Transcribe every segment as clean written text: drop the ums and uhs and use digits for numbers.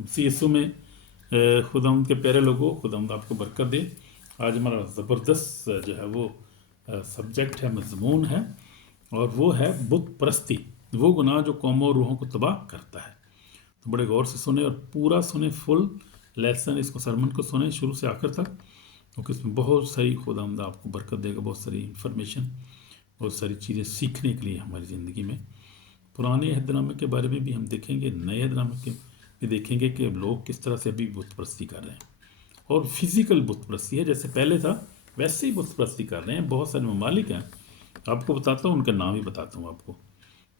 सी यीशु में खुदावंद के प्यारे लोगों, खुदावंद आपको बरकत दे। आज हमारा ज़बरदस्त जो है वो सब्जेक्ट है, मजमून है, और वो है बुत परस्ती, वो गुनाह जो कौमों और रूहों को तबाह करता है। तो बड़े गौर से सुने और पूरा सुने, फुल लेसन इसको, सरमन को सुने शुरू से आखिर तक, क्योंकि इसमें बहुत सारी खुदावंद आपको बरकत देगा, बहुत सारी इंफॉर्मेशन, बहुत सारी चीज़ें सीखने के लिए हमारी ज़िंदगी में। पुराने अहदनामे के बारे में भी हम देखेंगे, नए अहदनामे के भी देखेंगे कि लोग किस तरह से अभी बुत परस्ती कर रहे हैं, और फिजिकल बुत परस्ती है, जैसे पहले था वैसे ही बुत परस्ती कर रहे हैं। बहुत सारे ममालिक हैं, आपको बताता हूँ, उनका नाम ही बताता हूँ आपको।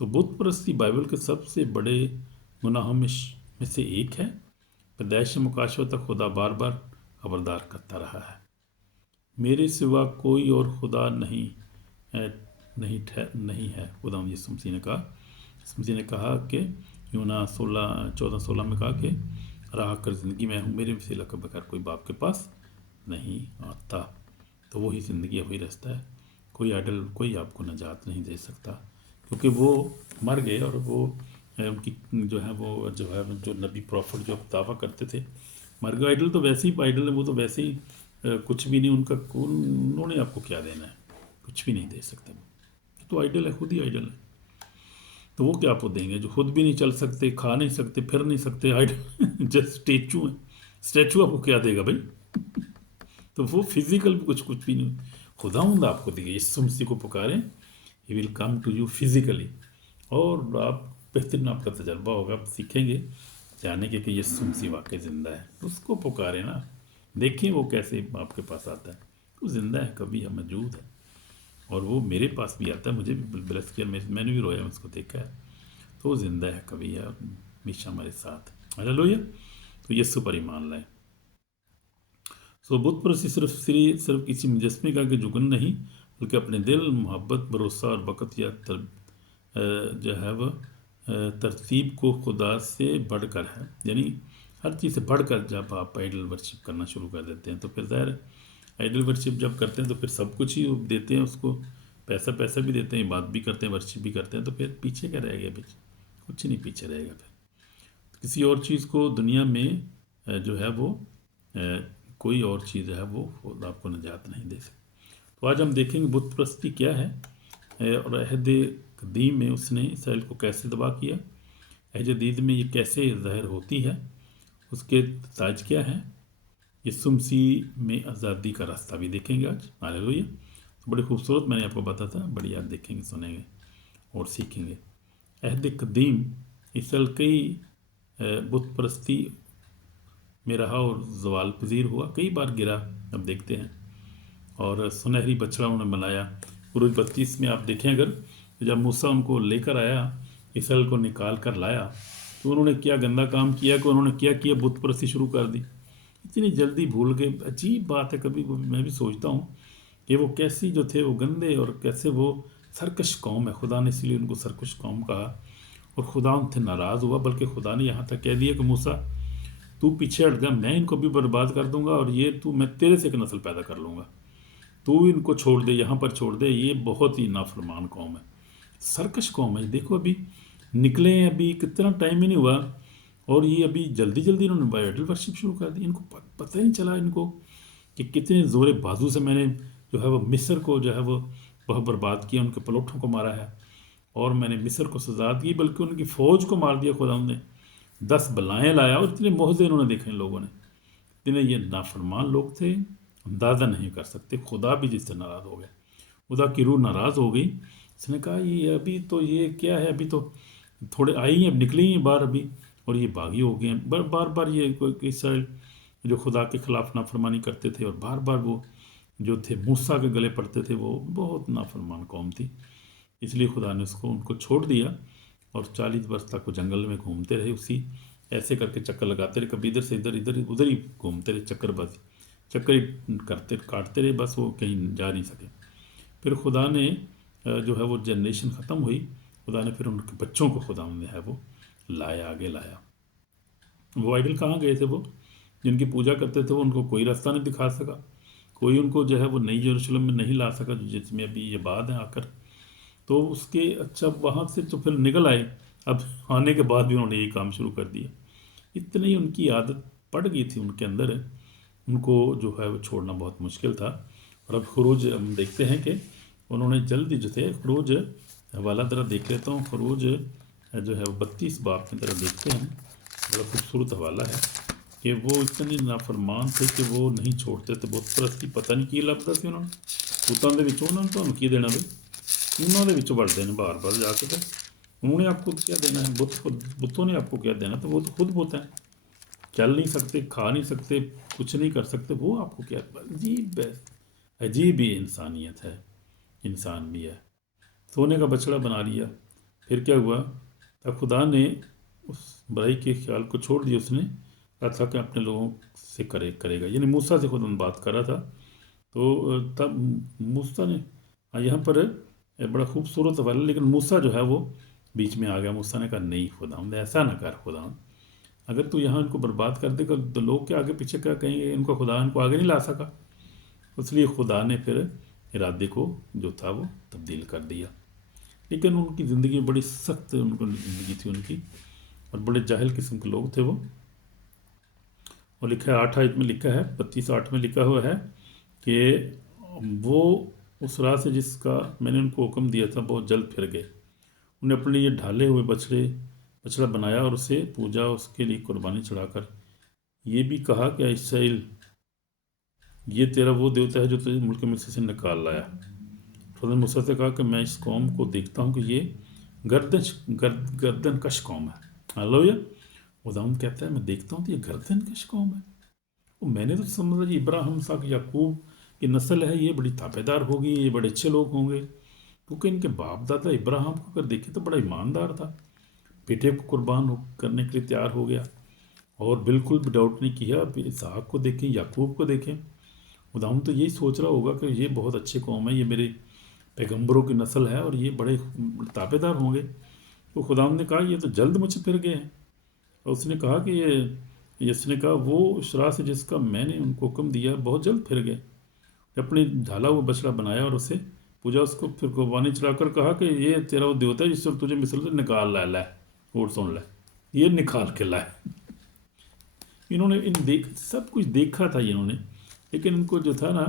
तो बुत परस्ती बाइबल के सबसे बड़े गुनाहों में से एक है। पैदाइश मुकाशवा तक खुदा बार बार खबरदार करता रहा है, मेरे सिवा कोई और खुदा नहीं है, नहीं है। खुदा यीशु मसीह ने कहा, यीशु मसीह ने कहा कि यूना 14:16 में कहा कि राह कर ज़िंदगी मैं हूँ, मेरे वसीला के बगैर कोई बाप के पास नहीं आता। तो वही ज़िंदगी है, वही रास्ता है। कोई आइडल, कोई आपको निजात नहीं दे सकता, क्योंकि वो मर गए, और वो उनकी जो है जो नबी प्रॉफिट जो दावा करते थे, मर गए। आइडल तो वैसे ही आइडल है, वो तो वैसे ही कुछ भी नहीं, उन्होंने आपको क्या देना है, कुछ भी नहीं दे सकते। तो आइडल है, खुद ही आइडल है। तो वो क्या आपको देंगे जो खुद भी नहीं चल सकते, खा नहीं सकते, फिर नहीं सकते, आइडल जस्ट स्टेचू है। स्टेचू आपको क्या देगा भाई? तो वो फिजिकल भी कुछ भी नहीं, खुदावंद आपको देगा। यीशु मसीह को पुकारें, he will come to you physically, और आप बेहतरीन आपका तजर्बा होगा, आप सीखेंगे जाने के कि यीशु मसीह वाकई ज़िंदा है। उसको पुकारें ना, देखिए वो कैसे आपके पास आता है। वो ज़िंदा है, कभी है, मौजूद है, और वो मेरे पास भी आता है, मुझे भी ब्लेस किया, मैंने भी रोया, उसको देखा है। तो वो ज़िंदा है, कभी है, हमेशा हमारे साथ। हालेलुया। तो यीशु पर ईमान लाए। सो बुत परस्ती सिर्फ किसी मुजस्मे का कि जुगन नहीं, बल्कि अपने दिल, मोहब्बत, भरोसा और वक़्त या जो है वह तरतीब को खुदा से बढ़कर है। यानी हर चीज़ से बढ़कर जब आप आइडल वर्शिप करना शुरू कर देते हैं, तो फिर ज़ाहिर आइडल वर्शिप जब करते हैं तो फिर सब कुछ ही देते हैं उसको, पैसा भी देते हैं, बात भी करते हैं, वर्शिप भी करते हैं, तो फिर पीछे क्या रह गया? पीछे कुछ नहीं पीछे रहेगा। फिर तो किसी और चीज़ को दुनिया में जो है वो कोई और चीज़ है वो आपको निजात नहीं दे सकती। तो आज हम देखेंगे बुत परस्ती क्या है, और अहद कदीम में उसने इसराइल को कैसे तबाह किया, अहद जदीद में ये कैसे ज़ाहिर होती है, उसके ताज क्या है, यीशु मसीह में आज़ादी का रास्ता भी देखेंगे आज। हालेलुया। तो बड़ी खूबसूरत मैंने आपको बताया था, बड़ी याद देखेंगे, सुनेंगे और सीखेंगे। अहद कदीम इसराइल कई बुत परस्ती में रहा और जवाल पजीर हुआ, कई बार गिरा, अब देखते हैं, और सुनहरी बछड़ा उन्होंने बनाया। बुरुज 32 में आप देखें अगर, जब मूसा उनको लेकर आया, इसराइल को निकाल कर लाया, तो उन्होंने क्या गंदा काम किया कि उन्होंने क्या किया, बुत परस्ती शुरू कर दी। इतनी जल्दी भूल गए, अजीब बात है। कभी मैं भी सोचता हूँ कि वो कैसी जो थे वो गंदे, और कैसे वो सरकश कौम है। खुदा ने इसलिए उनको सरकश कौम कहा, और खुदा उनसे नाराज़ हुआ, बल्कि खुदा ने यहाँ तक कह दिया कि मूसा तू पीछे हट जा, मैं इनको भी बर्बाद कर दूंगा, और ये मैं तेरे से एक नस्ल पैदा कर लूँगा, तू इनको छोड़ दे, यहाँ पर छोड़ दे, ये बहुत ही नाफरमान कौम है, सरकश कौम है। देखो अभी निकले हैं, अभी कितना टाइम ही नहीं हुआ, और ये अभी जल्दी जल्दी इन्होंने आइडल वर्शिप शुरू कर दी। इनको पता ही नहीं चला इनको कि कितने ज़ोरे बाजू से मैंने जो है वो मिस्र को जो है वो बहुत बर्बाद किया, उनके पलोठों को मारा है, और मैंने मिस्र को सजा दी, बल्कि उनकी फ़ौज को मार दिया खुदा ने। 10 बलाएँ लाया, और इतने मुआवजे इन्होंने देखे इन लोगों ने। इतने ये नाफरमान लोग थे, अंदाज़ा नहीं कर सकते। खुदा भी जिससे नाराज़ हो गया, खुदा की रूह नाराज़ हो गई। उसने कहा ये अभी तो ये क्या है, अभी तो थोड़े आई हैं, अब निकली हैं बाहर अभी, और ये बागी हो गए हैं। बार बार ये इसराइल जो खुदा के ख़िलाफ़ नाफरमानी करते थे, और बार बार वो जो थे मूसा के गले पड़ते थे, वो बहुत नाफरमान कौम थी। इसलिए खुदा ने उनको छोड़ दिया, और 40 वर्ष तक वो जंगल में घूमते रहे, उसी ऐसे करके चक्कर लगाते रहे, कभी इधर से इधर, इधर उधर ही घूमते रहे, चक्कर ही काटते रहे, बस वो कहीं जा नहीं सके। फिर खुदा ने जो है वो जनरेशन ख़त्म हुई, खुदा ने फिर उनके बच्चों को खुदा ने है वो लाया, आगे लाया। वो आइडल कहाँ गए थे? वो जिनकी पूजा करते थे, वो उनको कोई रास्ता नहीं दिखा सका, कोई उनको जो है वो नई यरूशलेम में नहीं ला सका, जिसमें अभी ये बात है आकर। तो उसके अच्छा वहाँ से तो फिर निकल आए, अब आने के बाद भी उन्होंने यही काम शुरू कर दिया इतनी उनकी आदत पड़ गई थी उनके अंदर, उनको जो है वो छोड़ना बहुत मुश्किल था। और अब खरूज हम देखते हैं कि उन्होंने जल्दी जो थे, खरूज हवाला ज़रा देख लेता हूँ, खरूज जो है वो 32 बाब की तरह देखते हैं, बड़ा खूबसूरत हवाला है कि वो इतने नाफरमान थे कि वो नहीं छोड़ते थे बुत परस्ती। पता नहीं की ਲੱਭਦਾ ਸੀ ਉਹਨਾਂ ਨੂੰ, ਪੁੱਤਾਂ ਦੇ ਵਿੱਚੋਂ ਉਹਨਾਂ ਨੂੰ ਤੁਹਾਨੂੰ ਕੀ ਦੇਣਾ ਬਈ, ਉਹਨਾਂ ਦੇ ਵਿੱਚ ਵੜਦੇ ਨੇ बार बार जाके। तो उन्होंने आपको क्या देना है, बुतों ने आपको क्या देना, तो वो तो खुद बुत है, चल नहीं सकते, खा नहीं सकते, कुछ नहीं कर सकते, वो आपको क्या। अजीब है, अजीब ही इंसानियत है, इंसान भी है। सोने का बछड़ा बना लिया, फिर क्या हुआ, तब खुदा ने उस बुराई के ख्याल को छोड़ दिया, उसने कहा था कि अपने लोगों से करेगा, यानी मूसा से खुदा बात कर रहा था। तो तब मूसा ने, हाँ यहाँ पर बड़ा खूबसूरत सवाल है, लेकिन मूसा जो है वो बीच में आ गया। मूसा ने कहा नहीं खुदा, ऐसा ना कर खुदा, अगर तू यहाँ इनको बर्बाद कर देगा तो लोग क्या आगे पीछे क्या कहेंगे, इनको खुदा इनको आगे नहीं ला सका। इसलिए खुदा ने फिर इरादे को जो था वो तब्दील कर दिया। लेकिन उनकी ज़िंदगी बड़ी सख्त उनको ज़िंदगी थी उनकी, और बड़े जाहिल किस्म के लोग थे वो। और लिखा है 8 आयत में लिखा है, 32:8 में लिखा हुआ है कि वो उस राह से जिसका मैंने उनको हुक्म दिया था बहुत जल्द फिर गए। उन्हें अपने लिए ढाले हुए बछड़ा बनाया और उसे पूजा, उसके लिए कुर्बानी चढ़ाकर ये भी कहा कि इसराइल, ये तेरा वो देवता है जो तुझे मुल्क मिस्र से निकाल लाया। खुदा ने मूसा से कहा कि मैं इस कौम को देखता हूँ कि ये गर्दन कश कौम है। हालेलुया। खुदावंद कहता है मैं देखता हूँ तो ये गर्दन कश कौम है। वो मैंने तो समझा कि इब्राहिम, इसहाक, याकूब की नस्ल है, ये बड़ी ताबेदार होगी, ये बड़े अच्छे लोग होंगे, क्योंकि इनके बाप दादा इब्राहिम को अगर देखें तो बड़ा ईमानदार था, बेटे को कुर्बान करने के लिए तैयार हो गया, और बिल्कुल भी डाउट नहीं किया। इसहाक को देखें, याकूब को देखें, खुदावंद तो यही सोच रहा होगा कि ये बहुत अच्छे कौम है, ये मेरे पैगंबरों की नस्ल है और ये बड़े ताबेदार होंगे। तो खुदावंद ने कहा ये तो जल्द मुझे फिर गए हैं। और उसने कहा कि उसने कहा वो शरा से जिसका मैंने उनको हुक्म दिया बहुत जल्द फिर गए। अपनी ढाला हुआ बछड़ा बनाया और उसे पूजा, उसको फिर कुर्बानी चढ़ाकर कहा कि ये तेरा वो देवता है जिससे तुझे मिस्र से निकाल लाए। और सुन ले, ये निकाल के लाए। इन्होंने सब कुछ देखा था इन्होंने, लेकिन इनको जो था ना,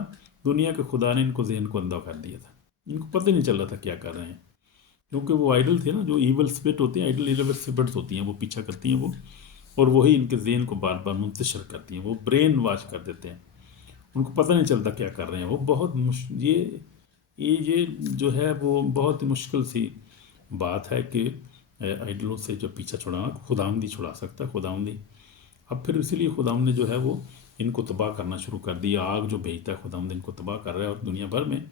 दुनिया के खुदा ने इनको जहन को अंधा कर दिया था, इनको पता ही नहीं चल रहा था क्या कर रहे हैं, क्योंकि वो आइडल थे ना, जो ईवल स्पिरिट होती हैं, आइडल ईवल स्पिरिट्स होती हैं, वो पीछा करती हैं वो, और वही इनके जहन को बार बार मुंतशिर करती हैं, वो ब्रेन वाश कर देते हैं, उनको पता नहीं चलता क्या कर रहे हैं वो। बहुत ये जो है वो बहुत मुश्किल सी बात है कि आइडलों से जो पीछा छुड़ाना खुदावंदी छुड़ा सकता है, खुदावंदी। अब फिर इसीलिए खुदावंद ने जो है वो इनको तबाह करना शुरू कर दिया, आग जो भेजता है खुदावंद इनको तबाह कर रहा है और दुनिया भर में,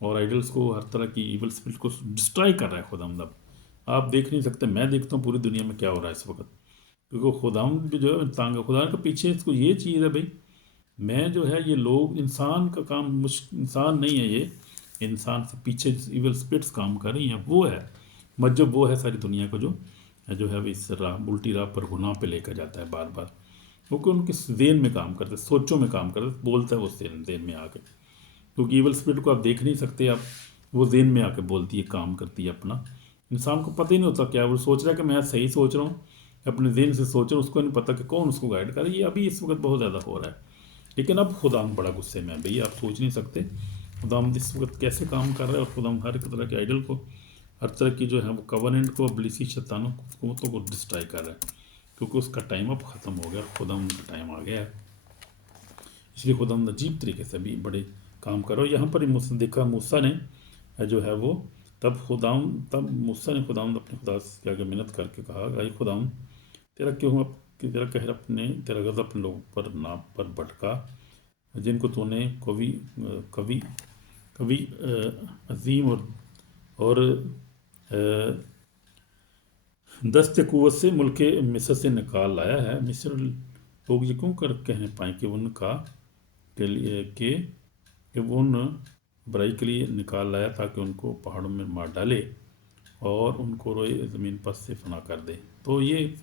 और आइडल्स को, हर तरह की ईवल स्पिरिट को डिस्ट्रॉय कर रहा है खुदावंद। अब आप देख नहीं सकते, मैं देखता हूँ पूरी दुनिया में क्या हो रहा है इस वक्त, क्योंकि खुदावंद भी जो है तांग, खुदा के पीछे इसको ये चीज़ है भाई, मैं जो है ये लोग, इंसान का काम, इंसान नहीं है ये, इंसान से पीछे ईवल स्पिरिट्स काम कर रही हैं, वो है मजहब, वो है सारी दुनिया को जो है इस राह, उल्टी राह पर गुनाह पे लेकर जाता है बार बार, क्योंकि उनके ज़हन में काम करते, सोचों में काम करते, बोलता है वो ज़हन में आके, क्योंकि ईवल स्पिरिट को आप देख नहीं सकते, आप वो ज़हन में आके बोलती है, काम करती है अपना। इंसान को पता ही नहीं होता क्या वो सोच रहा है, कि मैं सही सोच रहा हूँ, अपने ज़हन से सोच रहा हूँ, उसको नहीं पता कि कौन उसको गाइड करे। ये अभी इस वक्त बहुत ज़्यादा हो रहा है, लेकिन अब खुदाम बड़ा गुस्से में है भैया, आप सोच नहीं सकते खुदाम इस वक्त कैसे काम कर रहा है, और खुदाम हर एक तरह के आइडल को, हर तरह की जो है वो कवर्नेंट को, इब्लीसी शैतानों हुकूमतों को डिस्ट्रॉय कर रहा है, क्योंकि उसका टाइम अब ख़त्म हो गया, खुदाम का टाइम आ गया है। इसलिए खुदाम अजीब तरीके से भी बड़े काम करो। यहाँ पर देखा मूसा ने जो है वो, तब मूसा ने खुदाम अपने खुदा से आगे मिन्नत करके कहा, भाई खुदाम तेरा क्यों तेरा कहर तेरा गज़ब अपने लोगों पर नाप पर भटका, जिनको तूने कभी अजीम और दस्त कुव्वत से मुल्क मिस्र से निकाल लाया है। मिस्र लोग ये क्यों कर कह पाए कि उनका के लिए कि वो उन बुराई के लिए निकाल लाया, ताकि उनको पहाड़ों में मार डाले और उनको रोए ज़मीन पर से फना कर दे। तो ये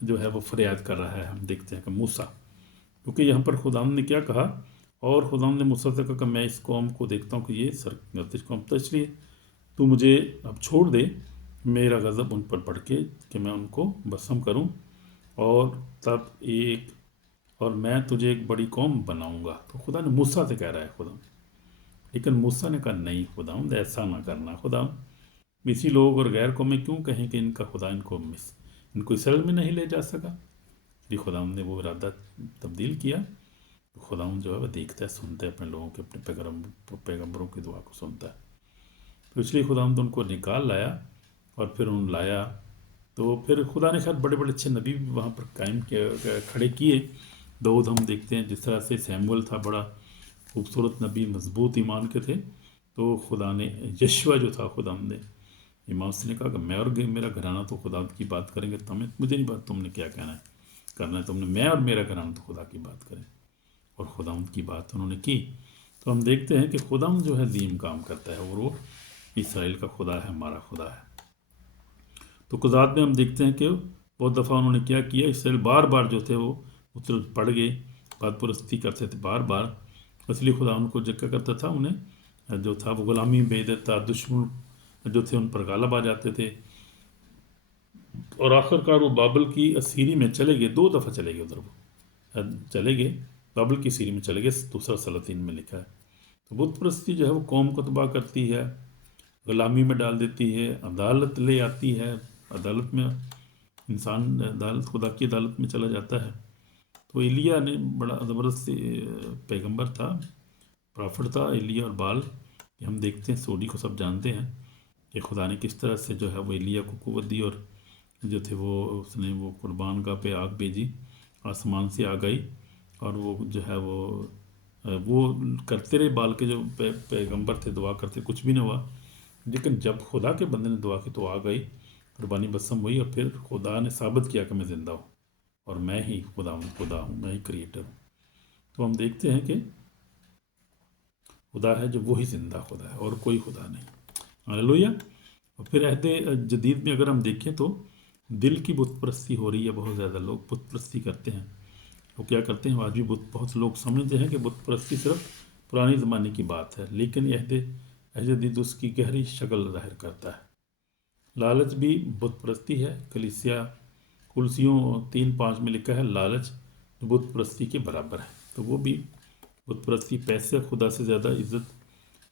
जो है वो फरियाद कर रहा है, हम देखते हैं कि मूसा, क्योंकि यहाँ पर खुदाम ने क्या कहा, और खुदाम ने मूसा से कहा कि मैं इस कौम को देखता हूँ कि ये सरगर्दिश कौम, तो इसलिए तू मुझे अब छोड़ दे, मेरा गज़ब उन पर बढ़ के कि मैं उनको भस्म करूँ, اور تب ایک اور میں تجھے ایک بڑی قوم بناؤں گا. تو خدا نے موسیٰ سے کہہ رہا ہے خدا، لیکن موسیٰ نے کہا نہیں خداوند ایسا نہ کرنا. خداوند اسی لوگ اور غیر قومیں کیوں کہیں کہ ان کا خدا ان کو اسرائیل میں نہیں لے جا سکا. جی خداوند نے وہ ارادہ تبدیل کیا. تو خداوند جو ہے وہ دیکھتا ہے، سنتا ہے اپنے لوگوں کے، اپنے پیغمبروں کی دعا کو سنتا ہے. تو اس لیے خداوند ان کو نکال لایا، اور پھر لایا. تو پھر خدا نے خیر بڑے بڑے اچھے نبی بھی وہاں پر قائم کیے، کھڑے کیے. داؤد ہم دیکھتے ہیں جس طرح سے سیمول تھا، بڑا خوبصورت نبی، مضبوط ایمان کے تھے. تو خدا نے یشوع جو تھا، خدا نے امام سے نے کہا کہ میں اور میرا گھرانہ تو خدا کی بات کریں گے. مجھے نہیں بات تم نے کیا کہنا ہے کرنا ہے تم نے، میں اور میرا گھرانہ تو خدا کی بات کریں. اور خدا کی بات انہوں نے کی. تو ہم دیکھتے ہیں کہ خدا جو ہے عظیم کام کرتا ہے، اور وہ اسرائیل کا خدا ہے، ہمارا خدا ہے. تو قضات میں ہم دیکھتے ہیں کہ بہت دفعہ انہوں نے کیا کیا، اسرائیل بار بار جو تھے وہ پڑ گئے، بات پرستی کرتے تھے بار بار. اس لیے خدا ان کو کیا کرتا تھا، انہیں جو تھا وہ غلامی میں بھیج دیتا. دشمن جو تھے ان پر غالب آ جاتے تھے، اور آخر کار وہ بابل کی اسیری میں چلے گئے. 2 دفعہ چلے گئے ادھر، وہ چلے گئے بابل کی اسیری میں چلے گئے. 2 سلاطین میں لکھا ہے. تو بت پرستی جو ہے وہ قوم کو تباہ کرتی ہے، غلامی میں ڈال دیتی ہے، عدالت لے آتی ہے. عدالت میں انسان خدا کی عدالت میں چلا جاتا ہے. تو ایلیا نے بڑا زبردست پیغمبر تھا، پرافٹ تھا ایلیا اور بال. ہم دیکھتے ہیں سوڈی کو سب جانتے ہیں کہ خدا نے کس طرح سے جو ہے وہ ایلیا کو قوت دی، اور جو تھے وہ اس نے وہ قربان گاہ پہ آگ بھیجی، آسمان سے آگ آئی. اور وہ جو ہے وہ کرتے رہے، بال کے جو پیغمبر تھے دعا کرتے، کچھ بھی نہ ہوا. لیکن جب خدا کے بندے نے دعا کی تو آگ آئی، قربانی بسم ہوئی، اور پھر خدا نے ثابت کیا کہ میں زندہ ہوں، اور میں ہی خدا ہوں، میں ہی کریٹر ہوں. تو ہم دیکھتے ہیں کہ خدا ہے جو وہی زندہ خدا ہے، اور کوئی خدا نہیں. ہاللویا. اور پھر عہد جدید میں اگر ہم دیکھیں تو دل کی بت پرستی ہو رہی ہے. بہت زیادہ لوگ بت پرستی کرتے ہیں. وہ کیا کرتے ہیں، آج بھی بہت لوگ سمجھتے ہیں کہ بت پرستی صرف پرانے زمانے کی بات ہے، لیکن یہ عہد جدید اس کی گہری شکل ظاہر کرتا ہے. لالچ بھی بت پرستی ہے. کلسیوں 3:5 میں لکھا ہے لالچ بت پرستی کے برابر ہے. تو وہ بھی بت پرستی. پیسے خدا سے زیادہ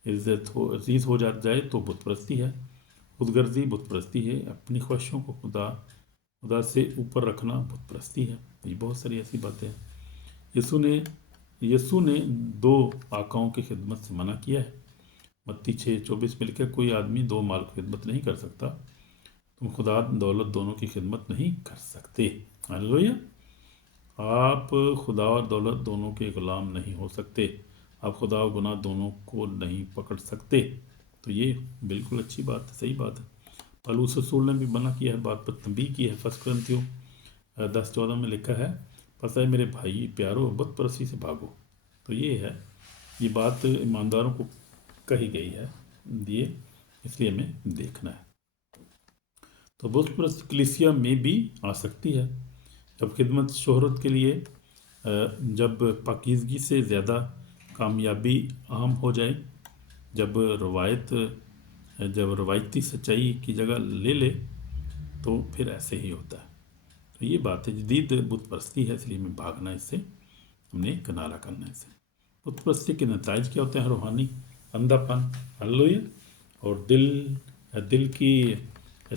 عزیز ہو جائے تو بت پرستی ہے. خود غرضی بت پرستی ہے. اپنی خواہشوں کو خدا سے اوپر رکھنا بت پرستی ہے. یہ بہت ساری ایسی باتیں ہیں. یسوع نے 2 آقاؤں کی خدمت سے منع کیا ہے. متی 6:24 میں لکھا ہے کوئی آدمی 2 مال کی خدمت نہیں کر سکتا. تم خدا دولت دونوں کی خدمت نہیں کر سکتے. ہاللویا. آپ خدا اور دولت دونوں کے غلام نہیں ہو سکتے. آپ خدا اور گناہ دونوں کو نہیں پکڑ سکتے. تو یہ بالکل اچھی بات ہے، صحیح بات ہے. پالوس رسول نے بھی منع کیا ہے، بات پر تنبیہ کی ہے. 1 کرنتھیوں 10:14 میں لکھا ہے پس اے میرے بھائی پیارو بت پرستی سے بھاگو. تو یہ بات ایمانداروں کو کہی گئی ہے، اس لیے ہمیں دیکھنا ہے. تو بت پرست کلیسیا میں بھی آ سکتی ہے جب خدمت شہرت کے لیے، جب پاکیزگی سے زیادہ کامیابی عام ہو جائے، جب روایتی سچائی کی جگہ لے لے، تو پھر ایسے ہی ہوتا ہے. تو یہ بات ہے، جدید بت پرستی ہے، اس لیے ہمیں بھاگنا، اس سے ہم نے کنارہ کرنا ہے. اس سے بت پرستی کے نتائج کیا ہوتے ہیں؟ روحانی اندھا پن، ہاللویا، اور دل کی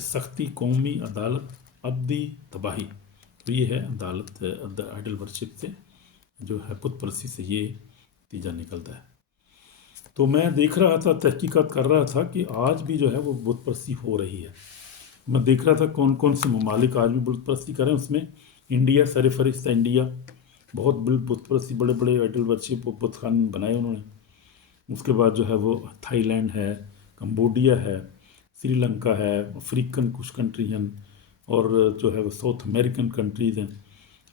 سختی، قومی عدالت، ابدی تباہی. تو یہ ہے عدالت آئیڈل ورشپ سے، جو ہے بت پرستی سے یہ نتیجہ نکلتا ہے. تو میں دیکھ رہا تھا، تحقیقات کر رہا تھا کہ آج بھی جو ہے وہ بت پرستی ہو رہی ہے. میں دیکھ رہا تھا کون کون سے ممالک آج بھی بت پرستی کریں. اس میں انڈیا سر فہرست ہے. انڈیا بہت بت پرستی، بڑے بڑے آئیڈل ورشپ بت خان بنائے انہوں نے. اس کے بعد جو ہے وہ تھائی لینڈ ہے، کمبوڈیا ہے، سری لنکا ہے، افریقن کچھ کنٹری ہیں، اور جو ہے وہ ساؤتھ امریکن کنٹریز ہیں.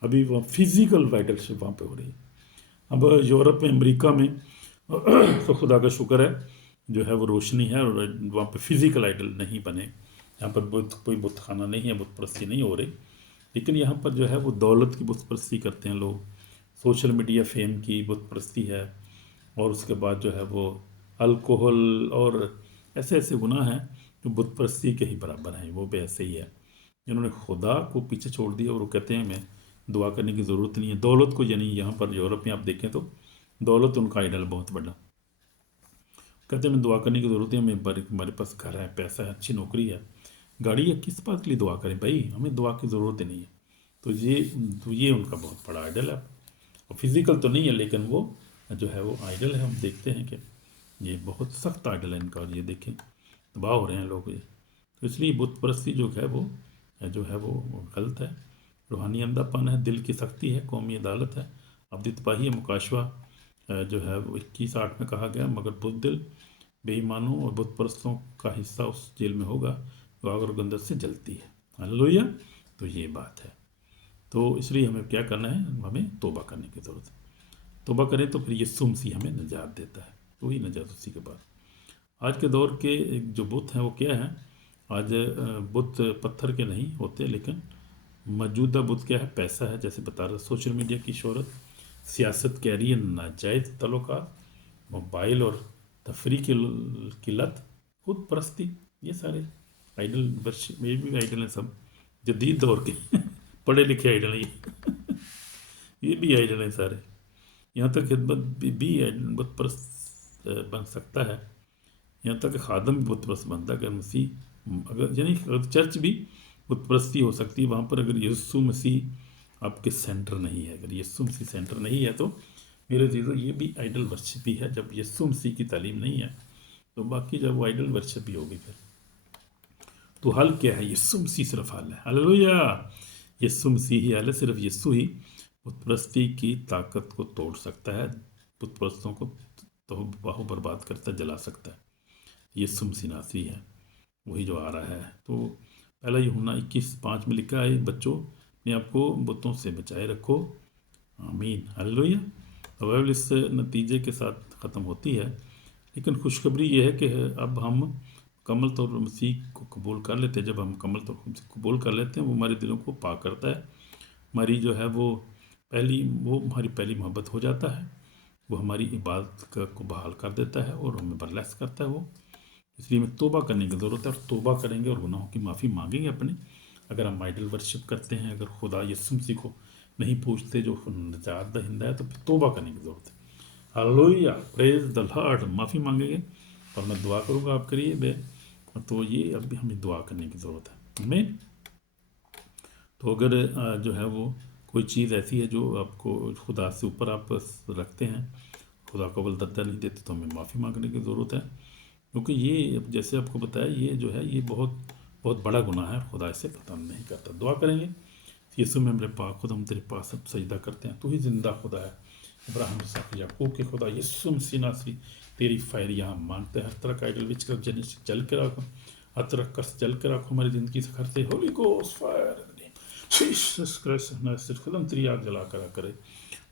ابھی وہاں فزیکل آئیڈل شپ وہاں پہ ہو رہی ہے. اب یورپ میں، امریکہ میں تو خدا کا شکر ہے جو ہے وہ روشنی ہے، اور وہاں پہ فزیکل آئیڈل نہیں بنے. یہاں پر کوئی بت خانہ نہیں ہے، بت پرستی نہیں ہو رہی. لیکن یہاں پر جو ہے وہ دولت کی بت پرستی کرتے ہیں لوگ. سوشل میڈیا فیم کی بت پرستی ہے، اور اس کے بعد جو ہے وہ الکوہل اور ایسے گناہ ہیں جو بت پرستی کے ہی برابر ہیں. وہ بھی ایسے ہی ہے जिन्होंने खुदा को पीछे छोड़ दिया और वो कहते हैं मैं दुआ करने की ज़रूरत नहीं है। दौलत को, यानी यहाँ पर यूरोप में आप देखें तो दौलत उनका आइडल बहुत बड़ा। कहते हैं मैं दुआ करने की ज़रूरत है, हमारे पास घर है, पैसा है, अच्छी नौकरी है, गाड़ी है, किस बात के लिए दुआ करें भाई, हमें दुआ की ज़रूरत ही नहीं है। तो ये उनका बहुत बड़ा आइडल है। फिजिकल तो नहीं है लेकिन वो जो है वो आइडल है। हम देखते हैं कि ये बहुत सख्त आइडल है इनका, और ये देखें तबाह हो रहे हैं लोग ये। तो इसलिए बुत परस्ती जो है वो गलत है। रूहानी अंधापन है, दिल की सख्ती है, कौमी अदालत है, अब्दी तबाही है, मुकाशवा जो है वो 21:8 में कहा गया, मगर बुज़दिल बेईमानों और बुत परस्तों का हिस्सा उस जेल में होगा जो आग और गंधक से जलती है। हालेलुया। तो ये बात है। तो इसलिए हमें क्या करना है, हमें तौबा करने की ज़रूरत है। तौबा करें तो फिर यीशु मसीह हमें निजात देता है, तो ही निजात उसी के बाद। आज के दौर के जो बुत हैं वो क्या है, आज बुत पत्थर के नहीं होते, लेकिन मौजूदा बुत क्या है, पैसा है। जैसे बता रहा, सोशल मीडिया की शोहरत, सियासत कैरियर, नाजायज़ तल्लुकात, मोबाइल और तफरी की लत, खुद परस्ती, ये सारे आइडल वर्शिप, ये भी आइडल हैं सब जदीद दौर के पढ़े लिखे आइडल हैं ये भी आइडल हैं सारे। यहाँ तक खिदमत भी बुत परस्त बन सकता है, यहाँ तक खादम भी बुत परस्त बनता है। अगर मसीह, अगर यानी चर्च भी बुत परस्ती हो सकती है वहाँ पर, अगर यीशु मसीह आपके सेंटर नहीं है। अगर यीशु मसीह सेंटर नहीं है तो मेरे चीज़ों ये भी आइडल वर्शिप ही है। जब यीशु मसीह की तालीम नहीं है तो बाकी जब वो आइडल वर्शिप भी होगी फिर। तो हल क्या है, यीशु मसीह सिर्फ हल है। हालेलुया। यीशु मसीह ही हल है, सिर्फ यीशु ही बुतपरस्ती की ताकत को तोड़ सकता है, बुतपरस्तों को तो बाहु बर्बाद करता, जला सकता है। यीशु मसीह नासरी है, वही जो आ रहा है। तो पहला यूहन्ना 21:5 में लिखा है, बच्चों अपने आप को बुतों से बचाए रखो। आमीन। हालेलुया। बाइबल इस नतीजे के साथ ख़त्म होती है, लेकिन खुशखबरी ये है कि अब हम मुकम्मल तौर पर मसीह को कबूल कर लेते हैं। जब हम मुकम्मल तौर पर कबूल कर लेते हैं, वो हमारे दिलों को पाक करता है। हमारी जो है वो हमारी पहली मोहब्बत हो जाता है। वो हमारी इबादत को बहाल कर देता है और हमें बरलेस करता है वो। इसलिए हमें तौबा करने की ज़रूरत है, और तौबा करेंगे और गुनाहों की माफ़ी मांगेंगे अपने। अगर हम आइडल वर्शिप करते हैं, अगर खुदा यीशु मसीह को नहीं पूछते जो निजात दहिंदा है, तो फिर तौबा करने की ज़रूरत है। Hallelujah, praise the Lord. माफ़ी मांगेंगे और मैं दुआ करूँगा आपके लिए। तो ये अभी हमें दुआ करने की ज़रूरत है हमें। तो अगर जो है वो कोई चीज़ ऐसी है जो आपको खुदा से ऊपर आप रखते हैं, खुदा को अव्वल दर्जा नहीं देते, तो हमें माफ़ी मांगने की ज़रूरत है। क्योंकि ये जैसे आपको बताया, ये जो है ये बहुत बहुत बड़ा गुनाह है, खुदा इसे पसंद नहीं करता। दुआ करेंगे, यीशु में मेरे पास खुदा, हम तेरे पास सब सजदा करते हैं, तू ही जिंदा खुदा है, इब्राहिम, इसहाक, याकूब के खुदा, यीशु मसीह नासरी, तेरी फायर यहाँ मांगते हैं। हर तरह का आइडल विचक्रम जल के रखो, हर तरह कर्स जल के रखो हमारी ज़िंदगी से, घर से Holi ghost fire Jesus Christ, खुदा तेरी आग जला करा करे,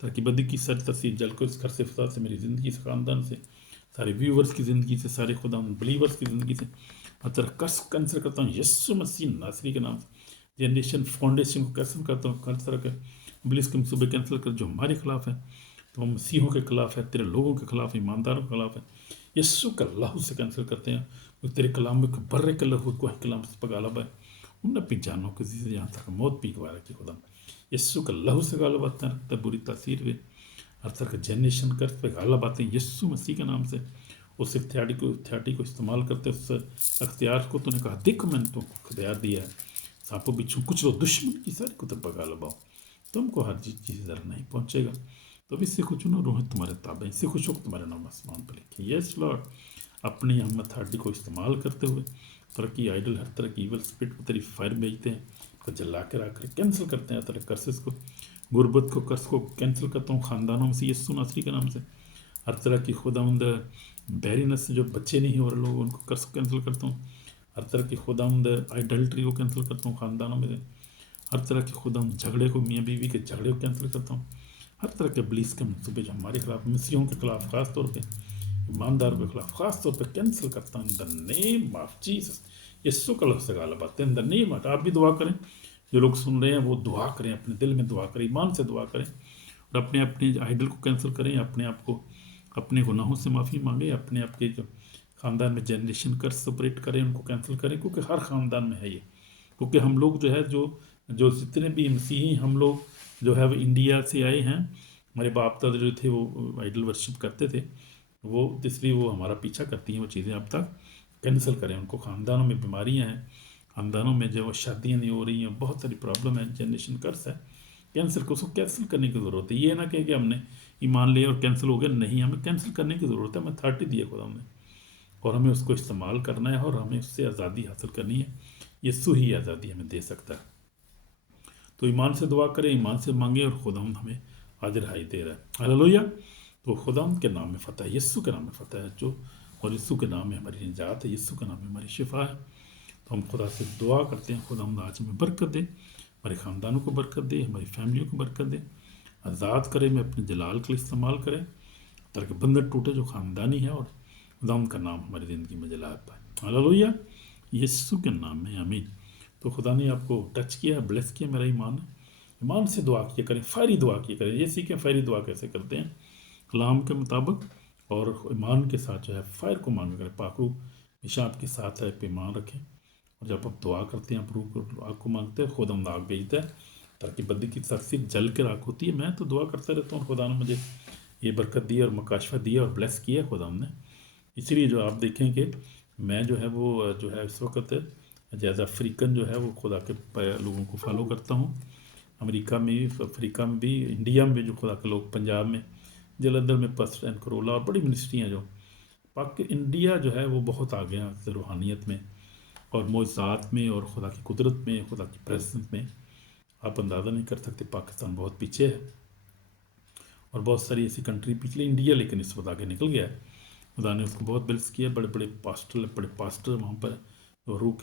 ताकि बदी की सर तस्वीर जल को इस घर से, फसा से, मेरी ज़िंदगी से, ख़ानदान से, सारे व्यूवर्स की ज़िंदगी से, सारे खुदा बिलीवर्स की ज़िंदगी से हर तरह कर्स कैंसिल करता हूँ यीशु मसीह नासरी के नाम से। जनरेशन फाउंडेशन को कैंसिल करता हूँ, हर तरह के बिलीस के सुबह कैंसिल कर जो हमारे खिलाफ है, तो हम मसीहों के खिलाफ है, तेरे लोगों के खिलाफ, ईमानदारों के खिलाफ है, यीशु का लहू से कैंसिल करते हैं। तो तेरे कलाम में बर्रे के लहू को कलाम से पगालब है, उन अपनी जानों के से यहाँ तक मौत पी गवा रखी खुदा, यीशु का लहू से गालब आते हैं, बुरी तासीर वे हर तरह का जनरेशन कर पे गालब आते हैं यीशु मसीह के नाम से। उस इख्तियारी को इस्तेमाल करते, उस अख्तियार को तूने कहा दिख मैंने तुमको अख्तियार दिया है, सांपों बिच्छू कुछ लो, दुश्मन की सारी को तो पगा लबाओ, तुमको हर चीज़ ज़रा नहीं पहुँचेगा। तो भी सीखो चुनो, रोह तुम्हारे ताबे, सीखो चुक तुम्हारे नाम आसमान पर लिखे। यस लॉर्ड, अपनी हम अथॉरिटी को इस्तेमाल करते हुए तरह की आइडल, हर तरह की ईवल स्पिरिट को तेरी फायर भेजते हैं, को जला के रख कर कैंसिल करते हैं। तरह कर्सेस को, गुर्बत को, कर्ज को कैंसिल करता हूँ खानदानों में से यीशु नासरी के नाम से। हर तरह की खुदावंद बैरीनेस से जो बच्चे नहीं हो रहे लोग, उनको कर्ज कैंसिल करता हूँ। हर तरह की खुदावंद आइडल्ट्री को कैंसिल करता हूँ खानदानों में से। हर तरह की खुदावंद झगड़े को, मियाँ बीवी के झगड़े को कैंसिल करता हूँ। हर तरह के पुलिस के मनसूबे जो हमारे खिलाफ, मसीहों के खिलाफ, ख़ास तौर पे ईमानदारों के खिलाफ ख़ास तौर पे कैंसिल करता हूँ in the name of Jesus. Yeshu का लफ्ज़ गालब आते हैं इन द नेम ऑफ। आप भी दुआ करें, जो लोग सुन रहे हैं वो दुआ करें, अपने दिल में दुआ करें, ईमान से दुआ करें, और अपने अपने आइडल को कैंसिल करें, अपने आप को, अपने गुनाहों से माफ़ी मांगें, अपने आपके जो ख़ानदान में जनरेशन कर सेपरेट करें, उनको कैंसिल करें, क्योंकि हर ख़ानदान में है ये, क्योंकि हम लोग जो है जो जितने भी मसीही हम लोग जो है वो इंडिया से आए हैं, हमारे बाप दादा जो थे वो आइडल वर्शिप करते थे, वो इसलिए वो हमारा पीछा करती हैं वो चीज़ें। अब तक कैंसिल करें उनको। ख़ानदानों में बीमारियां हैं, ख़ानदानों में जो शादियाँ नहीं हो रही हैं, बहुत सारी प्रॉब्लम है, जनरेशन कर्स है, कैंसिल को उसको कैंसिल करने की ज़रूरत है। ये ना कि हमने ईमान लिया और कैंसिल हो गया, नहीं, हमें कैंसिल करने की ज़रूरत है। हमें अथॉरिटी दी है खुदा ने, और हमें उसको इस्तेमाल करना है, और हमें उससे आज़ादी हासिल करनी है। यीशु ही आज़ादी हमें दे सकता है। तो ईमान से दुआ करें, ईमान से मांगें, और खुदा हमें आज रिहाई दे रहा है। हालेलुया। तो खुदा के नाम में फ़तह है, यीशु के नाम में फ़तह है जो, और यीशु के नाम में हमारी निजात है, यीशु के नाम में हमारी शिफा है। तो हम खुदा से दुआ करते हैं, खुदा आज हमें बरकत दे, हमारे ख़ानदानों को बरकत दे, हमारी फैमिलियों को बरकत दे, आज़ाद करे, मैं अपने जलाल के लिए इस्तेमाल करें, ताकि बंधन टूटे जो ख़ानदानी है, और खुदा का नाम हमारी ज़िंदगी में जलाल पाए। हालेलुया, यीशु के नाम में आमीन। तो खुदा ने आपको टच किया, ब्लेस किया, मेरा ईमान है। ईमान से दुआ किया करें, फायरी दुआ किया करें। ये सीखें फायरी दुआ कैसे करते हैं कलाम के मुताबिक, और ईमान के साथ जो है फायर को मांगा करें। पाकरू हमेशा आपके साथ है, पे ईमान रखें, और जब आप दुआ करते हैं, आप रूह आग को मांगते हैं, खुदा आग भेजता है, ताकि बद्दी की तकसीर जल कर आग होती है। मैं तो दुआ करता रहता हूँ, खुदा ने मुझे ये बरकत दी और मकाशफा दिया और ब्लेस किया है खुदा ने। इसीलिए जो आप देखें कि मैं जो है वो जो है इस वक्त एज अफ्रीकन जो है वो खुदा के लोगों को फॉलो करता हूँ। अमेरिका में भी, अफ्रीका में भी, इंडिया में भी जो खुदा के लोग, पंजाब में, जलंधर में पस्ट एंड करोला, और बड़ी मिनिस्ट्री हैं जो पाक इंडिया जो है वो बहुत आगे हैं रूहानियत में और मोज़ात में और खुदा की कुदरत में, खुदा की प्रेजेंस में। आप अंदाज़ा नहीं कर सकते, पाकिस्तान बहुत पीछे है, और बहुत सारी ऐसी कंट्री पिछले इंडिया, लेकिन इस वक्त आगे निकल गया है। खुदा ने उसको बहुत ब्लेस किया, बड़े बड़े पास्टर वहाँ पर रूह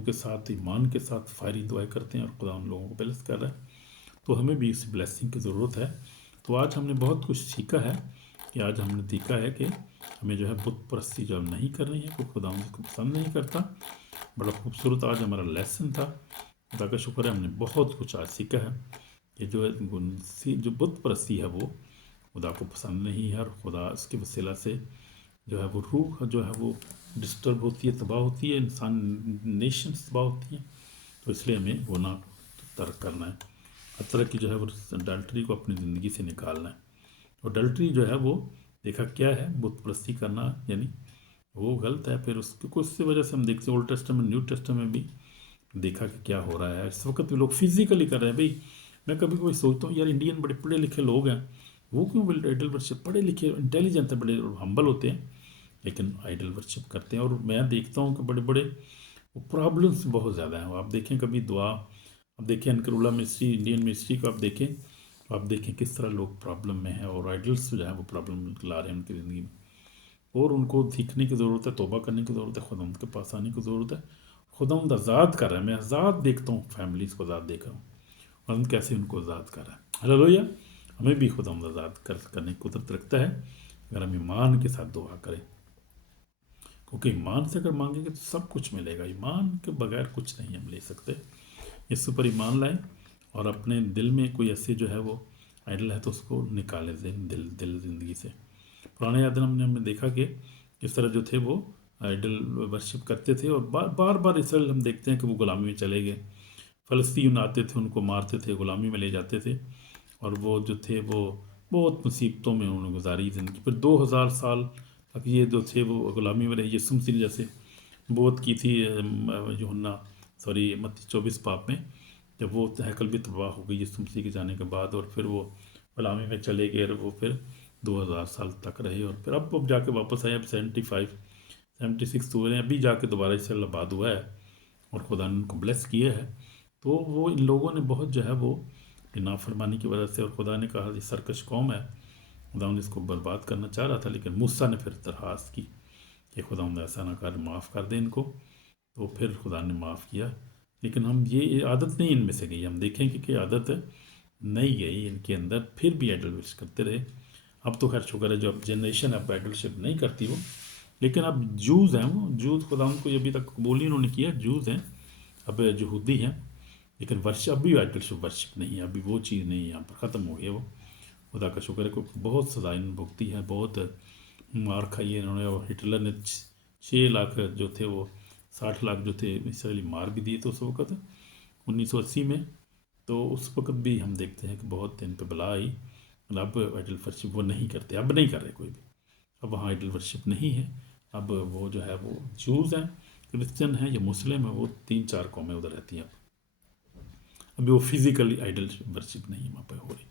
के साथ, ईमान के साथ फायरी दुआएं करते हैं, और खुदा उन लोगों को ब्लेस कर रहा है। तो हमें भी इस ब्लेसिंग की ज़रूरत है। तो आज हमने बहुत कुछ सीखा है, कि आज हमने देखा है कि हमें जो है बुत परस्ती जो नहीं करनी है, कोई खुदा उसको पसंद नहीं करता। बड़ा खूबसूरत आज हमारा लेसन था, खुदा का शुक्र है, हमने बहुत कुछ आज सीखा है कि जो बुत परस्ती है वो खुदा को पसंद नहीं है, और खुदा इसके वसीला से जो है वो रूह जो है वो डिस्टर्ब होती है, तबाह होती है, इंसान नेशन तबाह होती है। तो इसलिए हमें वो ना तर्क करना है, हर तरह की जो है वो अडल्ट्री को अपनी ज़िंदगी से निकालना है। और अडल्ट्री जो है वो देखा क्या है, बुत परस्ती करना, यानी वो गलत है। फिर उसको उससे वजह से हम देखते हैं ओल्ड टेस्टामेंट न्यू टेस्टामेंट भी देखा कि क्या हो रहा है। इस वक्त भी लोग फिजिकली कर रहे हैं। भाई मैं कभी कभी सोचता हूँ यार, इंडियन बड़े पढ़े लिखे लोग हैं, वो क्यों आइडल वर्शिप, पढ़े लिखे इंटेलिजेंट है, बड़े हम्बल होते हैं, लेकिन आइडल वर्शिप करते हैं। और मैं देखता हूँ कि बड़े बड़े प्रॉब्लम्स बहुत ज़्यादा हैं। आप देखें कभी दुआ, आप देखें अनकरुला मिनिस्ट्री, इंडियन मिनिस्ट्री को आप देखें, तो आप देखें किस तरह लोग प्रॉब्लम में हैं, और आइडल्स जो है वो प्रॉब्लम ला रहे हैं उनकी ज़िंदगी में, और उनको सीखने की ज़रूरत है, तौबा करने की ज़रूरत है, खुदा के पास आने की ज़रूरत है। खुदा आज़ाद कर रहा है, मैं आज़ाद देखता हूँ, फैमिलीज़ को आज़ाद देख रहा हूँ, और हम कैसे उनको आज़ाद कर रहा है। हालेलुया। हमें भी खुदा आज़ाद करने की कुदरत रखता है, अगर हम ईमान के साथ दुआ करें, क्योंकि ईमान से अगर मांगेंगे तो सब कुछ मिलेगा। ईमान के बगैर कुछ नहीं हम ले सकते। इस पर ईमान लाएं, और अपने दिल में कोई ऐसे जो है वो आइडल है तो उसको निकाले दें दिल ज़िंदगी से। पुराने आदम ने हमने देखा कि इस तरह जो थे वो आइडल वर्शिप करते थे, और बार बार इसराइल हम देखते हैं कि वो गुलामी में चले गए। फ़लस्तीन आते थे, उनको मारते थे, गुलामी में ले जाते थे, और वो जो थे वो बहुत मुसीबतों में उन्होंने गुजारी ज़िंदगी। फिर 2000 साल तक ये जो थे वो गुलामी में रहे। यीशु मसीह ने जैसे बहुत की थी यूहन्ना मत्ती 24 पाप में, जब वो हैकल भी तबाह हो गई यीशु मसीह के जाने के बाद, और फिर वो गुलामी में चले गए, और वो फिर 2000 साल तक रहे, और फिर अब जाके वापस आए। अब 76 हुए हैं, अभी जाके दोबारा इससे आबाद हुआ है, और खुदा ने उनको ब्लेस किया है। तो वो इन लोगों ने बहुत जो है वो नाफरमानी की वजह से, और खुदा ने कहा ये सरकश कौम है, खुदा ने इसको बर्बाद करना चाह रहा था, लेकिन मूसा ने फिर दरख्वास्त की कि खुदा ऐसा ना कर, माफ़ कर दे इनको। तो फिर खुदा ने माफ़ किया, लेकिन हम ये आदत नहीं इनमें से गई। हम देखेंगे कि आदत नहीं गई इनके अंदर, फिर भी आइडल वर्शिप करते रहे। अब तो खैर शुक्र है जो अब जनरेशन अब आइडलशिप नहीं करती वो, लेकिन अब जूज़ हैं, वो जूज़ खुदा उनको अभी तक कबूल ही उन्होंने किया, जूज़ हैं, अब यहूदी हैं, लेकिन वर्शिप अभी आइडलशिप वर्शिप नहीं है, अभी वो चीज़ नहीं है, यहाँ पर ख़त्म हो गया वो। खुदा का शुक्र है कि बहुत सज़ा इन भुगती है, बहुत मार खाई है इन्होंने। और हिटलर ने 6 लाख जो थे वो 60 लाख जो थे इसराइली मार भी दिए थे उस वक़्त 1980 में। तो उस वक़्त भी हम देखते हैं कि बहुत इन पे बला आई। अब आइडल वर्शिप वो नहीं करते, अब नहीं कर रहे कोई भी, अब वहाँ आइडल वर्शिप नहीं है। अब वो जो है वो जूस हैं, क्रिश्चियन हैं या मुस्लिम है, वो 3-4 कौमें उधर रहती हैं। अब अभी वो फिज़िकली आइडल वर्शिप नहीं वहाँ पर हो रही,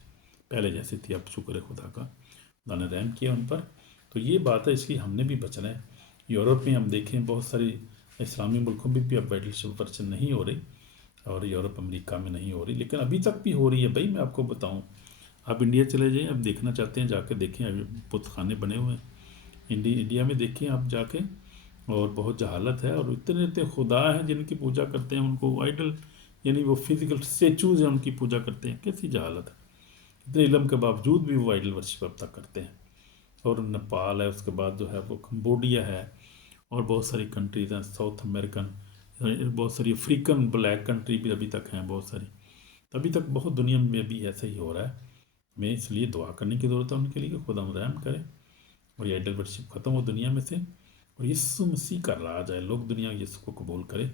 पहले जैसी थी। अब शुक्र है खुदा का, खुदा ने रहम किया उन पर। तो ये बात है, इसलिए हमने भी बचना है। यूरोप में हम देखें बहुत सारी इस्लामी मुल्कों में भी अब आइडल वर्शिप नहीं हो रही, और यूरोप अमेरिका में नहीं हो रही, लेकिन अभी तक भी हो रही है। भाई मैं आपको बताऊं, आप इंडिया चले जाएं, अब देखना चाहते हैं जाके देखें, अभी बुत खाने बने हुए हैं इंडिया में, देखें आप जाके, और बहुत जहालत है। और इतने इतने खुदा हैं जिनकी पूजा करते हैं, उनको आइडल यानी वो फिजिकल स्टेचूज हैं उनकी पूजा करते हैं। कैसी जहालत है, इतने इल्म के बावजूद भी वो आइडल वर्शिप अब तक करते हैं। और नेपाल है, उसके बाद जो है वो कंबोडिया है, और बहुत सारी कंट्रीज हैं साउथ अमेरिकन, बहुत सारी अफ्रीकन ब्लैक कंट्री भी अभी तक हैं बहुत सारी। अभी तक बहुत दुनिया में भी ऐसा ही हो रहा है। हमें इसलिए दुआ करने की ज़रूरत है उनके लिए कि खुदा रहम करे और ये आइडल वर्शिप ख़त्म हो दुनिया में से, और यीशु मसीह का राज आए, लोग दुनिया यीशु को कबूल करे।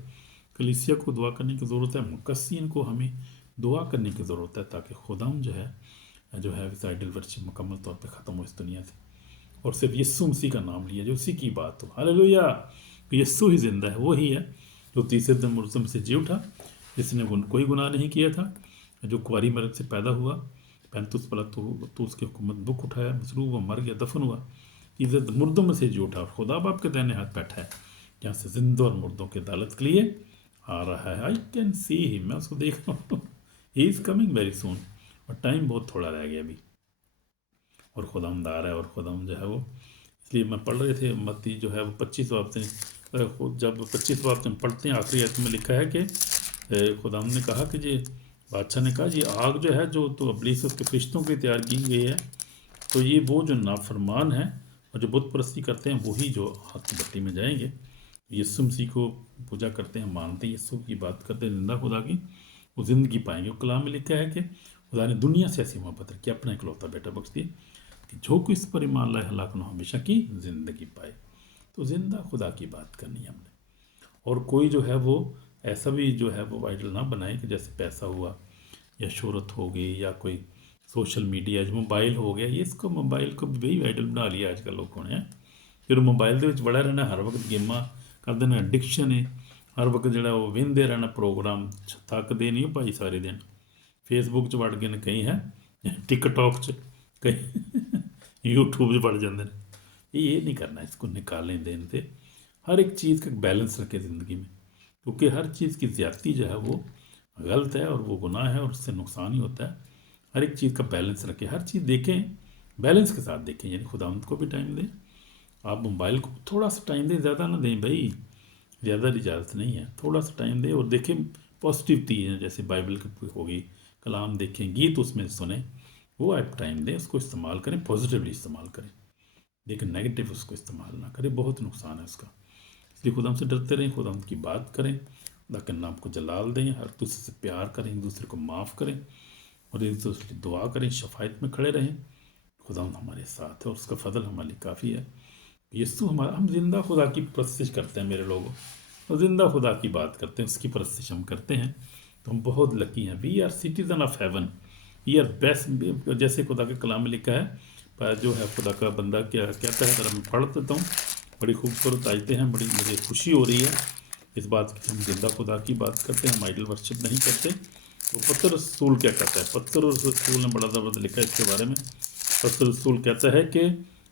कलीसिया को दुआ करने की ज़रूरत है, मुकस्सीन को हमें दुआ करने की ज़रूरत है, ताकि खुदाम जो है इस आइडल वर्शिप मुकम्मल तौर पे ख़त्म हो इस दुनिया से, और सिर्फ यीशु मसीह का नाम लिया जो उसी की बात हो। हालेलुया। यीशु ही जिंदा है, वो ही है जो तीसरे दिन मुर्दों से जी उठा, जिसने कोई गुनाह नहीं किया था, जो कुंवारी मर्द से पैदा हुआ, 35 पलक तो उसकी हुकूमत दुख उठाया, मसरूब हुआ, मर गया, दफन हुआ, इज़्ज़त मुर्दों में से जी उठा, और खुदा बाप के दाहिने हाथ बैठा है, जहाँ से जिंदों और मुर्दों की अदालत के लिए आ रहा है। आई कैन सी हिम, मैं उसको देख रहा हूँ, he is coming very soon, और टाइम बहुत थोड़ा रह गया अभी, और खुदाम दार है, और खुदाम जो है वो, इसलिए मैं पढ़ रहे थे मत्ती जो है वो 25 बाब से, जब 25 बाब में पढ़ते हैं आखिरी आयत में लिखा है कि खुदाम ने कहा कि ये बादशाह ने कहा ये आग जो है जो तो इब्लीस उसके फरिश्तों की तैयार की गई है, तो ये वो जो नाफरमान है और जो बुत परस्ती करते हैं वही जो हाथ की भट्टी में जाएंगे। यीशु मसीह को पूजा करते हैं, मानते हैं, यीशु की बात करते हैं, जिंदा खुदा की, वो ज़िंदगी पाएंगे। वो कलाम में लिखा है कि खुदा ने दुनिया से ऐसी मोहब्बत रखी, अपना इकलौता बेटा बख्श दिया कि जो कोई इस पर ईमान लाए हलाक न हो, हमेशा की ज़िंदगी पाए। तो ज़िंदा खुदा की बात करनी है हमने, और कोई जो है वो ऐसा भी जो है वो आइडल ना बनाए कि जैसे पैसा हुआ या शोहरत हो गई या कोई सोशल मीडिया, जो मोबाइल हो गया, ये इसको मोबाइल को भी आइडल बना लिया आजकल लोगों ने। फिर मोबाइल के बड़ा रहना, हर वक्त गेमां कर देना, एडिक्शन है, हर वक्त जो वो वेंदे रहना प्रोग्राम, थकते नहीं भाई सारे दिन। फेसबुक च वड़ गए ने कई है, टिकटॉक च कई यूट्यूब च वड़ जाते हैं। ये नहीं करना, इसको निकालें देन से। हर एक चीज़ का बैलेंस रखें ज़िंदगी में, क्योंकि हर चीज़ की ज़्यादती जो है वो गलत है और वो गुनाह है और उससे नुकसान ही होता है। हर एक चीज़ का बैलेंस रखें, हर चीज़ देखें बैलेंस के साथ देखें, यानी खुदावंद को भी टाइम दें, आप मोबाइल को थोड़ा सा टाइम दें, ज़्यादा ना दें भाई, ज़्यादा इजाज़त नहीं है, थोड़ा सा टाइम दें। और देखें पॉजिटिव चीज़ें, जैसे बाइबल की होगी, कलाम देखें, गीत उसमें सुने, वो आप टाइम दें, उसको इस्तेमाल करें, पॉजिटिवली इस्तेमाल करें, लेकिन नेगेटिव उसको इस्तेमाल ना करें, बहुत नुकसान है उसका। इसलिए खुदा से डरते रहें, खुदा की बात करें, खुदा के नाम को जलाल दें, हर दूसरे से प्यार करें, एक दूसरे को माफ़ करें, और एक दूसरे की दुआ करें, शफायत में खड़े रहें। खुदा हमारे साथ है और उसका फजल हमारे लिए काफ़ी है। यीशु हमारा, हम जिंदा खुदा की परस्तिश करते हैं मेरे लोगों, और ज़िंदा खुदा की बात करते हैं, उसकी परस्तिश हम करते हैं, तो हम बहुत लकी हैं। We are citizen of heaven, we are best, जैसे खुदा के कलाम में लिखा है। पर जो है खुदा का बंदा क्या कहता है, अगर मैं पढ़ देता हूँ, बड़ी खूबसूरत आयतें हैं, बड़ी मुझे खुशी हो रही है इस बात की, हम जिंदा खुदा की बात करते हैं, हम आइडल वर्शिप नहीं करते। वो पत्थर रसूल क्या कहता है, पत्थर रसूल ने बड़ा ज़बरदस्त लिखा है इसके बारे में। पत्थर रसूल कहता है कि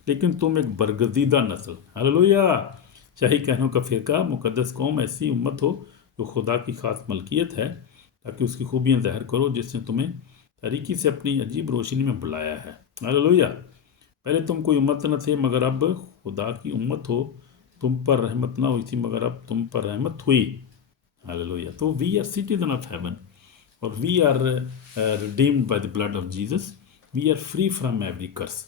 लेकिन तुम एक बरगजीदा नस्ल, हालेलुया, शाही कहनों का फ़िरका, मुकद्दस कौम, ऐसी उम्मत हो जो खुदा की खास मलकियत है, ताकि उसकी खूबियाँ ज़ाहिर करो, जिसने तुम्हें तरीकी से अपनी अजीब रोशनी में बुलाया है। हालेलुया। पहले तुम कोई उम्मत न थे, मगर अब खुदा की उम्मत हो। तुम पर रहमत ना हुई थी, मगर अब तुम पर रहमत हुई। हालेलुया। तो we are citizen of heaven, और we are redeemed by the blood of Jesus. We are free from every curse,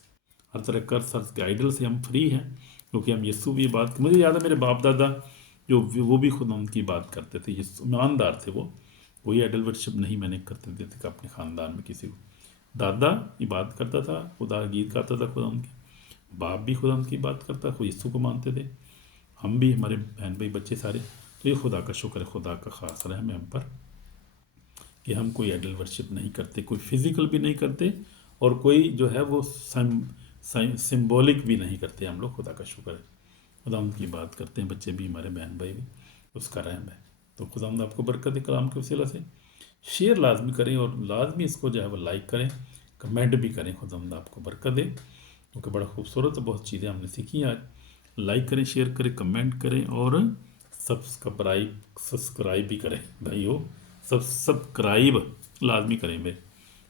हर तरह कर्स, हर के आइडल से हम फ्री हैं, क्योंकि हम यीशु की बात, मुझे याद है मेरे बाप दादा जो वो भी खुदा उनकी बात करते थे, यीशु ईमानदार थे, वो कोई आइडल वर्शिप नहीं मैंने करते थे अपने ख़ानदान में किसी को। दादा इबादत करता था, खुदा गीत गाता था खुदा उनके, बाप भी खुदा उनकी बात करता, खुद यीशु को मानते थे, हम भी, हमारे बहन भाई बच्चे सारे تو یہ خدا کا شکر ہے، خدا کا خاص رحم ہے ہم پر کہ ہم کوئی آئیڈل ورشپ نہیں کرتے، کوئی فزیکل بھی نہیں کرتے، اور کوئی جو ہے وہ سمبولک بھی نہیں کرتے ہم لوگ. خدا کا شکر ہے، خدا ہم کی بات کرتے ہیں، بچے بھی ہمارے بہن بھائی بھی، اس کا رحم ہے. تو خدا ہم آپ کو برکت دے کلام کے وسیلہ سے. شیئر لازمی کریں اور لازمی اس کو جو ہے وہ لائک کریں، کمنٹ بھی کریں. خدا ہم آپ کو برکت دے، کیونکہ بڑا خوبصورت بہت چیزیں ہم نے سیکھی آج. لائک کریں، شیئر کریں، کمنٹ کریں، اور سبسکرائب بھی کریں بھائیو. سبسکرائب لازمی کریں میرے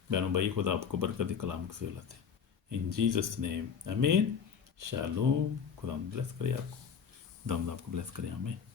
بہنوں بھائی. خدا آپ کو برکت دے کلام کی سہولت ہے. ان جیزس نیم آمین. شالوم. خدا بلیس کرے آپ کو، خدا آپ کو بلیس کرے. آمین.